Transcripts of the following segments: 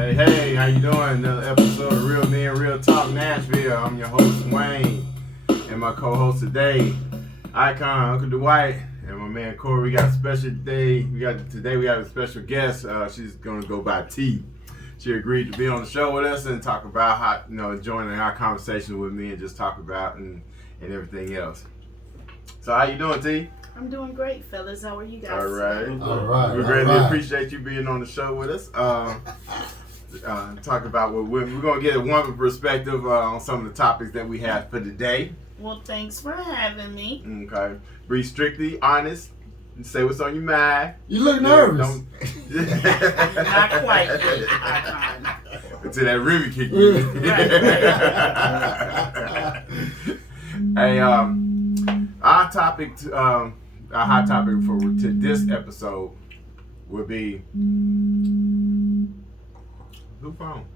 Hey, how you doing? Another episode of Real Men, Real Talk Nashville. I'm your host, Wayne, and my co-host today, Icon, Uncle Dwight, and my man Corey. We got a special day. Today we got a special guest. She's gonna go by T. She agreed to be on the show with us and talk about how, joining our conversation with me and just talk about and everything else. So how you doing, T? I'm doing great, fellas. How are you guys? All right. We All greatly right. appreciate you being on the show with us. Talk about what we're going to get a woman perspective on some of the topics that we have for today. Well, thanks for having me. Okay. Be strictly honest. Say what's on your mind. You look nervous. Not quite yet, Icon. Until that ribbon kick you. Hey, our hot topic for this episode would be who phone?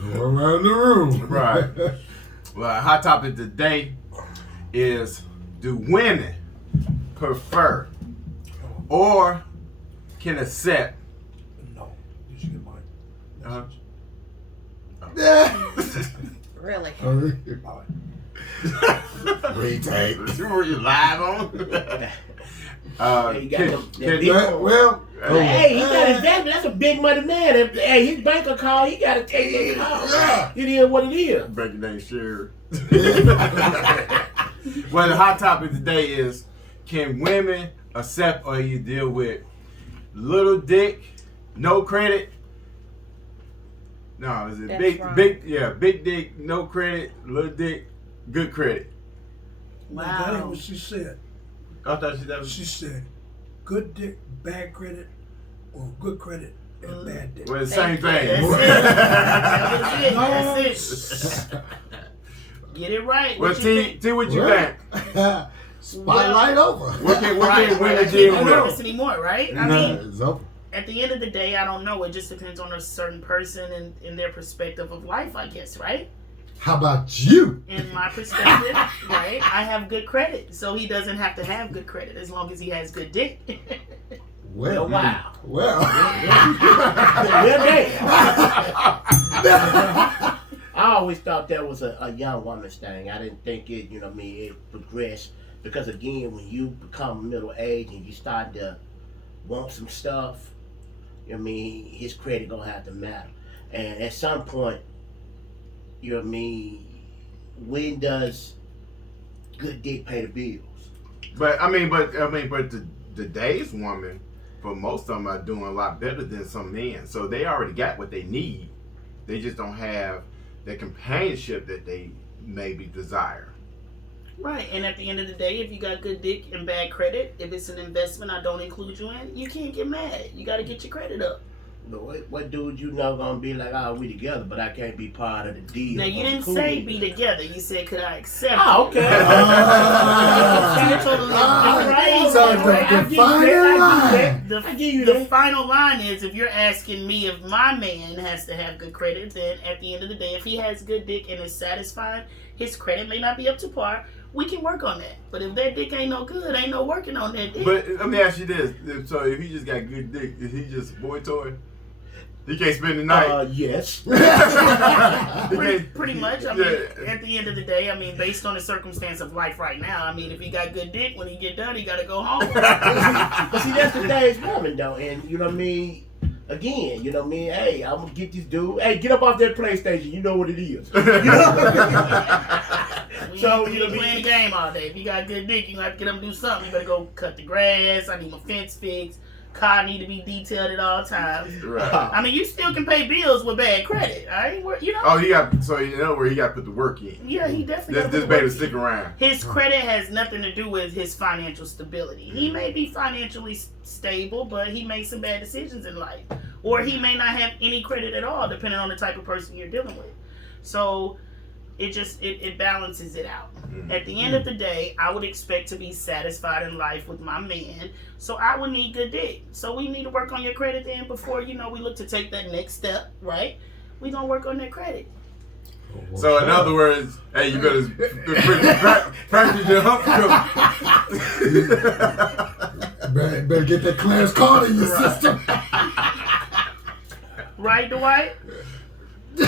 Go around the room. Right. Well, our hot topic today is: do women prefer or can accept? No, you should get mine. Really? Retake. Were you live on? Hey, you got them big- Well, Hey, he got his dad. That's a big money man. Hey, his banker call. He got to take that call. Yeah. It is what it is. Breaking name sure. Well, the hot topic today is: can women accept or you deal with little dick, no credit? No, is it That's big, wrong. big dick, no credit, little dick, good credit? That ain't Wow. what she said. I thought that was. She said, good dick, bad credit, or good credit and bad dick. Well, the same Thank thing. you. That's it. Get it right. Well, What you T, what you Well. think? spotlight over. What can Right, women I can't deal be with? nervous anymore, right? I mean, It's over. at the end of the day, I don't know. It just depends on a certain person and their perspective of life, I guess, right? How about you? In my perspective, right, I have good credit, so he doesn't have to have good credit as long as he has good dick. Well, Wow. Well. Well, damn. I always thought that was a young woman's thing. I didn't think it, it progressed. Because again, when you become middle age and you start to want some stuff, his credit gonna have to matter. And at some point, when does good dick pay the bills? But today's woman, for most of them, are doing a lot better than some men. So they already got what they need. They just don't have the companionship that they maybe desire. Right, and at the end of the day, if you got good dick and bad credit, if it's an investment I don't include you in, you can't get mad. You got to get your credit up. But what dude gonna be like, oh, we together, but I can't be part of the deal? Now, you I'm didn't cool say with be it. together. You said, could I accept Oh, it? okay. So define the line. The, I give you the that. final line is, if you're asking me if my man has to have good credit, then at the end of the day, if he has good dick and is satisfied, his credit may not be up to par. We can work on that. But if that dick ain't no good, ain't no working on that dick. But let me ask you this: so if he just got good dick, is he just a boy toy? He can't spend the night. Yes. Pretty much. I mean, Yeah. at the end of the day, based on the circumstance of life right now, if he got good dick, when he get done, he got to go home. But see, that's today's woman, though. And, again, hey, I'm going to get this dude. Hey, get up off that PlayStation. You know what it is. So, you ain't playing the game all day. If you got good dick, you gonna have to get him to do something. You better go cut the grass. I need my fence fixed. Car need to be detailed at all times. Right. You still can pay bills with bad credit. All right, Oh, he got where he got to put the work in. Yeah, he definitely. This baby stick around. His credit has nothing to do with his financial stability. He may be financially stable, but he makes some bad decisions in life, or he may not have any credit at all, depending on the type of person you're dealing with. So it balances it out. Mm-hmm. At the end of the day, I would expect to be satisfied in life with my man, so I would need good dick. So we need to work on your credit then before we look to take that next step, right? We gonna work on that credit. So in other words, hey, you better practice your hump. Better get that Clarence Carter in your system. Right, Dwight? You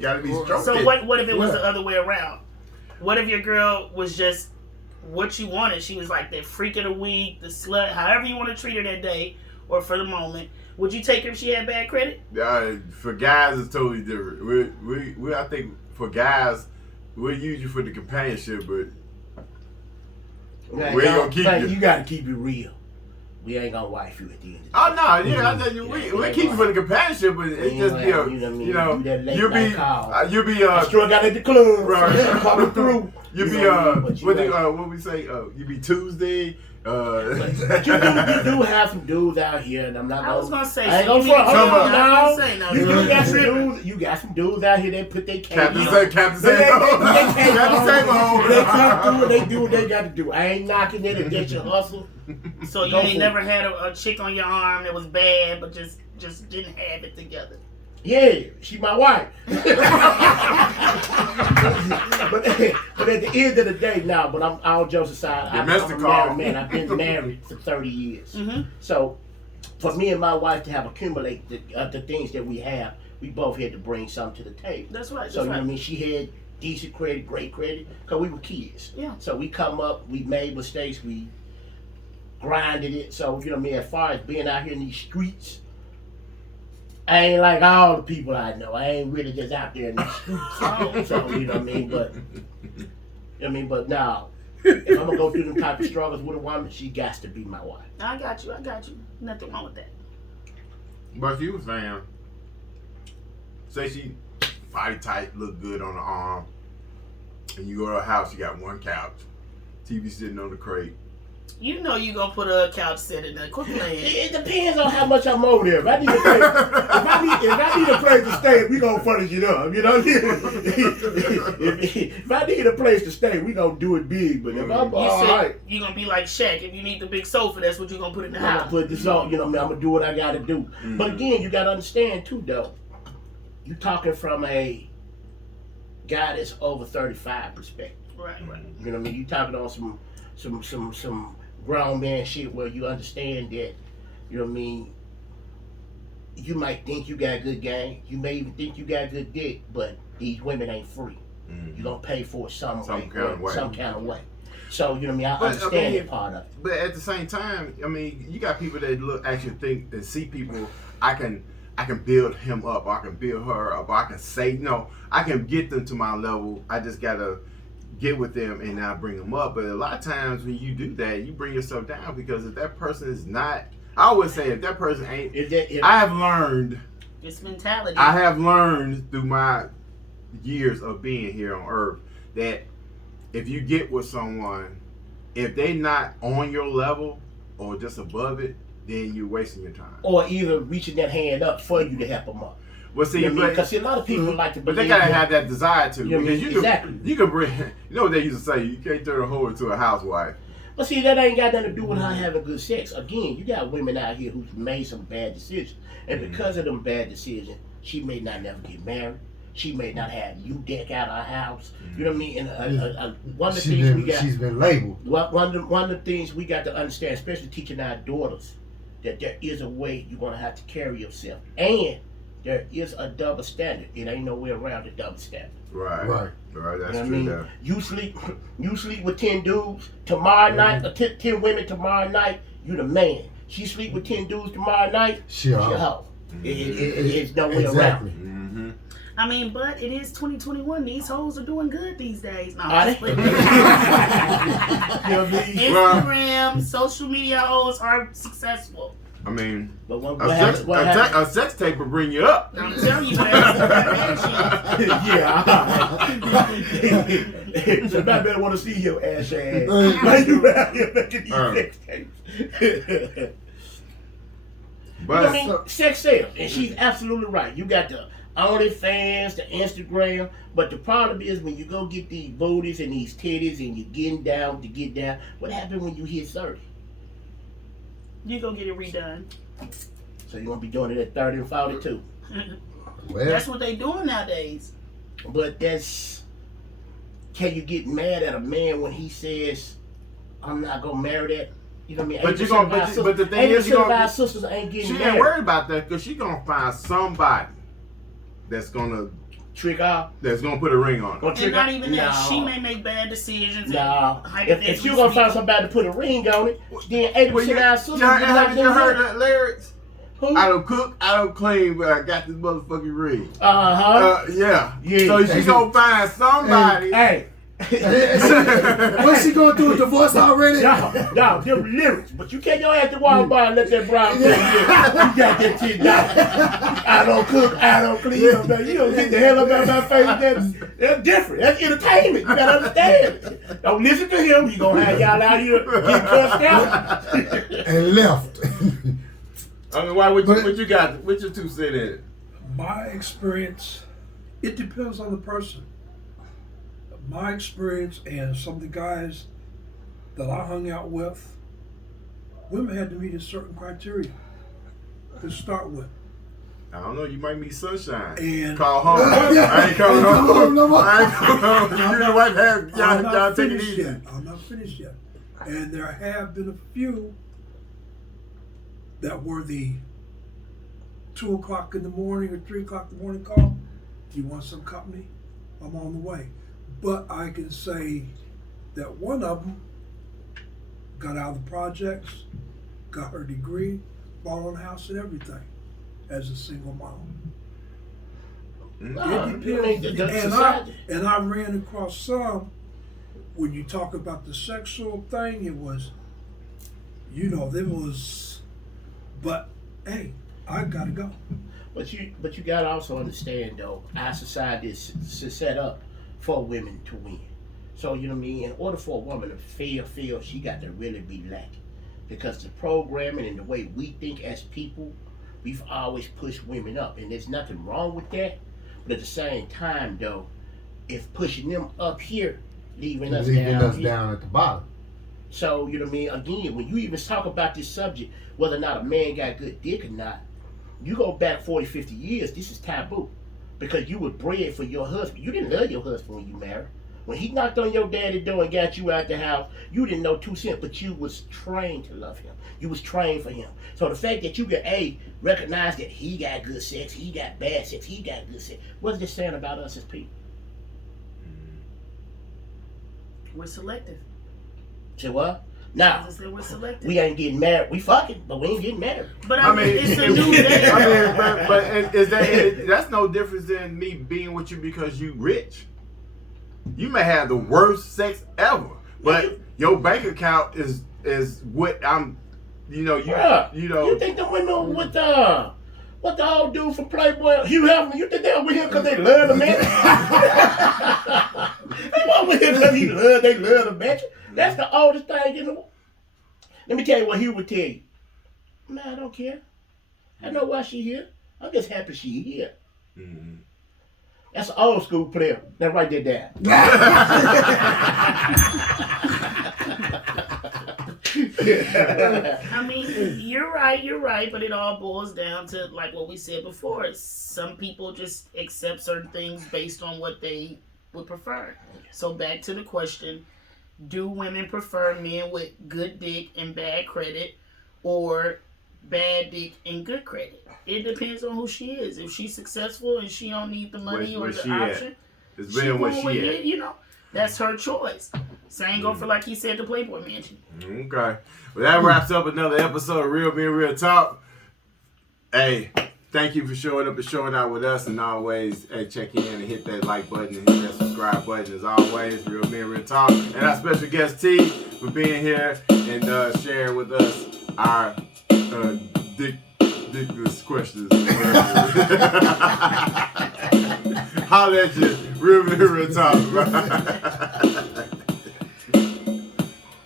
gotta be strong. So what if it was the other way around? What if your girl was just what you wanted? She was like the freak of the week, the slut, however you want to treat her that day or for the moment. Would you take her if she had bad credit? For guys, it's totally different. We I think for guys, we'll use you for the companionship, but we ain't gonna keep you. You gotta keep it real. We ain't gonna wife you at the end of the day. Oh no, yeah, I tell you, we keep you for the companionship, but it's just you'll be I sure got at the club. Right. Coming through. You be what we say? You be Tuesday. But you do have some dudes out here, and I'm not. I was gonna say. I ain't so gonna front. no. You got some dudes out here that put their Captain They Sable. come through and they do what they got to do. I ain't knocking it against your hustle. So you ain't never had a chick on your arm that was bad, but just didn't have it together. Yeah, she my wife. but at the end of the day, now, but I'm all jokes aside. I'm a married man. I've been married for 30 years. Mm-hmm. So for me and my wife to have accumulated the things that we have, we both had to bring something to the table. That's right. So you know what I mean, she had decent credit, great credit, because we were kids. Yeah. So we come up, we made mistakes, we grinded it. So you know what I mean, as far as being out here in these streets, I ain't like all the people I know. I ain't really just out there in the streets. So you know what I mean, but now, if I'm gonna go through them type of struggles with a woman, she got to be my wife. I got you. Nothing wrong with that. But you was saying, say she body tight, look good on the arm, and you go to her house, you got one couch, TV sitting on the crate. You know you gonna put a couch set in there. Quit playing. It depends on how much I'm over there. If I need a place, if I need a place to stay, we gonna furnish it up. You know, if I need a place to stay, we gonna do it big. But if I'm all right, you gonna be like Shaq. If you need the big sofa, that's what you gonna put in the I'm house. gonna put this on. You know, what I mean, I'm gonna do what I gotta do. Mm-hmm. But again, you gotta understand too, though. You talking from a guy that's over 35 perspective. Right. You know what I mean? You talking on some grown man shit where you understand that, you know what I mean, you might think you got good game, you may even think you got good dick, but these women ain't free. Mm-hmm. You're gonna pay for it some kind of way. So, you know what I mean, I understand that part of it. But at the same time, I mean, you got people that actually think and see people, I can build him up, or I can build her up, or I can say, no, I can get them to my level, I just gotta get with them and not bring them up. But a lot of times when you do that, you bring yourself down, because if that person is not, I always say, if that person ain't, I have learned, it's mentality. I have learned through my years of being here on earth that if you get with someone, if they not on your level or just above it, then you're wasting your time. Or either reaching that hand up for you to help them up. Well, see, because see, a lot of people like to, but they gotta have that desire to. You know, because exactly. You can bring. You know what they used to say? You can't turn a hoe into a housewife. But see, that ain't got nothing to do with her having good sex. Again, you got women out here who've made some bad decisions, and because of them bad decisions, she may not never get married. She may not have you deck out her house. You know what I mean? And one of the things we got, she's been labeled. One of the things we got to understand, especially teaching our daughters, that there is a way you're gonna have to carry yourself, and there is a double standard. It ain't no way around the double standard. Right. That's you know true. Though. You sleep with 10 dudes tomorrow night, or 10 women tomorrow night. You the man. She sleep with 10 dudes tomorrow night. She a hoe. It's no way around. Mm-hmm. I mean, but it is 2021. These hoes are doing good these days. No, are they? you know what I mean? Instagram, social media hoes are successful. I mean, but a sex tape will bring you up. I'm telling you, man. Yeah. Somebody better want to see your ass. Why you out here making these sex tapes? But you know what I mean? Sex sells, and she's absolutely right. You got the OnlyFans, the Instagram, but the problem is when you go get these booties and these titties and you're getting down to get down, what happens when you hit 30? You go get it redone. So you're gonna be doing it at 30 and 42. Well, That's what they doing nowadays. But can you get mad at a man when he says, I'm not gonna marry that? You know what I mean? But you gonna, but the thing is, our sisters ain't getting she married. ain't worried about that because she gonna find somebody that's gonna Trick off. put a ring on her. And not even that, she may make bad decisions. No. And If you're gonna find somebody to put a ring on it, then 80% of our sisters you heard that lyrics? Who? I don't cook, I don't clean, but I got this motherfucking ring. Yeah. So she gonna find somebody. Hey. what's she gonna do? A divorce already? No, them lyrics. But you can't go at the Walmart and let that brown you got that shit down. I don't cook, I don't clean. Man. You don't get the hell up out of my face. That's different. That's entertainment. You gotta understand. Don't listen to him. You gonna have y'all out here getting cussed out. And left. I mean, what you got? What your 2 cents in it? My experience, it depends on the person. My experience and some of the guys that I hung out with, women had to meet a certain criteria to start with. I don't know. You might meet Sunshine. And Call home. I ain't coming home. no more. I ain't coming home. You and the wife have I'm y'all not take it finished easy. yet. I'm not finished yet. And there have been a few that were the 2 o'clock in the morning or 3 o'clock in the morning call. You want some company? I'm on the way. But I can say that one of them got out of the projects, got her degree, bought on a house and everything as a single mom. It depends. And I ran across some, when you talk about the sexual thing, it was, but hey, I gotta go. But you gotta also understand though, our society is set up for women to win. So you know what I mean? In order for a woman to feel she got to really be lacking. Because the programming and the way we think as people, we've always pushed women up. And there's nothing wrong with that. But at the same time though, if pushing them up here, leaving us down at the bottom. So, you know what I mean? Again, when you even talk about this subject, whether or not a man got good dick or not, you go back 40, 50 years, this is taboo. Because you were bred for your husband. You didn't love your husband when you married. When he knocked on your daddy's door and got you out the house, you didn't know 2 cents, but you was trained to love him. You was trained for him. So the fact that you can recognize that he got good sex, he got bad sex, he got good sex, what's this saying about us as people? We're selective. Say what? Now, We're selective. we ain't getting married. We fucking, but we ain't getting married. But I mean, it's a new day. but that's no difference than me being with you because you rich. You may have the worst sex ever, but your bank account is what I'm. Bruh, you think the women with what the old dude from Playboy, Hugh Hefner, you think they're with him because they love the man? They weren't with him because they love the man. That's the oldest thing in the world. Let me tell you what he would tell you. Man, I don't care. I know why she here. I'm just happy she here. Mm-hmm. That's an old school player. Now write that down. I mean, you're right, but it all boils down to like what we said before. Some people just accept certain things based on what they would prefer. So back to the question, do women prefer men with good dick and bad credit or bad dick and good credit? It depends on who she is. If she's successful and she don't need the money or the option, it's being what she is. That's her choice. Same go for, like he said, the Playboy Mansion. Okay. Well, that wraps up another episode of Real Men Real Talk. Hey, thank you for showing up and showing out with us. And always, hey, check in and hit that like button and hit that subscribe button. As always, Real Men Real Talk. And our special guest, T, for being here and sharing with us our ridiculous questions. Holla at you. Real Men Real Talk.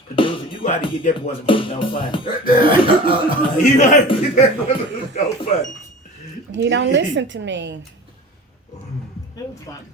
Producer, you got to get that boy some put down fire. You got to get that boy some down fire. He don't listen to me. It was fun.